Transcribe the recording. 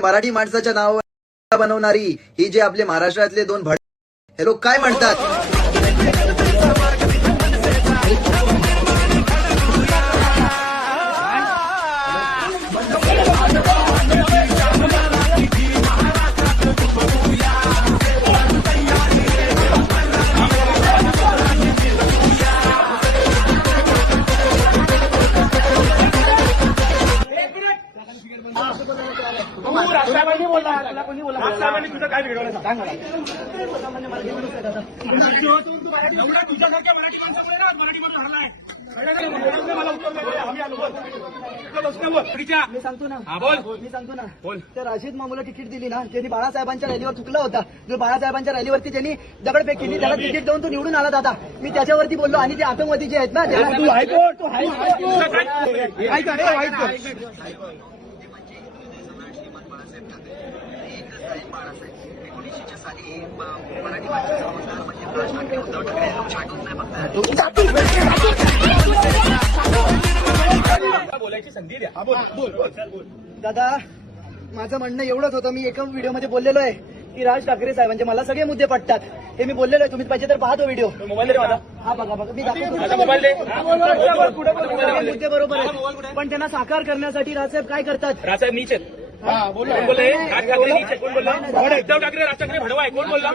मराठी माणसाच्या नावावर बनवणारी ही जे आपले महाराष्ट्रातले दोन हे लोक काय म्हणतात? राष्ट्रपती बोलला तुला कोणी बोलला राष्ट्रपती तुझं काय बिघडवलं सांग मला तुझ्यासारख्या मराठी माणसामुळे ना मराठी माणूस हरला आहे मला उत्तर आम्ही आलो मी सांगतो ना मी सांगतो ना त्या राशीद मामूला तिकीट दिली ना त्यांनी बाळासाहेबांच्या रॅलीवर चुकला होता जो बाळासाहेबांच्या रॅलीवरती त्यांनी दगडफेक केली त्याला तिकीट देऊन तो निवडून आला दादा मी त्याच्यावरती बोललो आणि ते आतंकवादी जे आहेत ना त्याला बोलायची संधी द्या दादा माझं म्हणणं एवढंच होतं मी एका व्हिडिओमध्ये बोललेलो आहे की राज ठाकरे साहेबांचे मला सगळे मुद्दे पटतात हे मी बोललेलो आहे तुम्ही पाहिजे तर पाहतो व्हिडिओ मोबाईल दे मला हा बघा मी मोबाईल दे मुद्दे बरोबर आहेत पण त्यांना साकार करण्यासाठी राजसाहेब काय करतात राजसाहेब नीच आहेत कोण बोलले राज ठाकरे नीच कोण बोलला उद्धव ठाकरे राज ठाकरे भडवा आहे कोण बोलला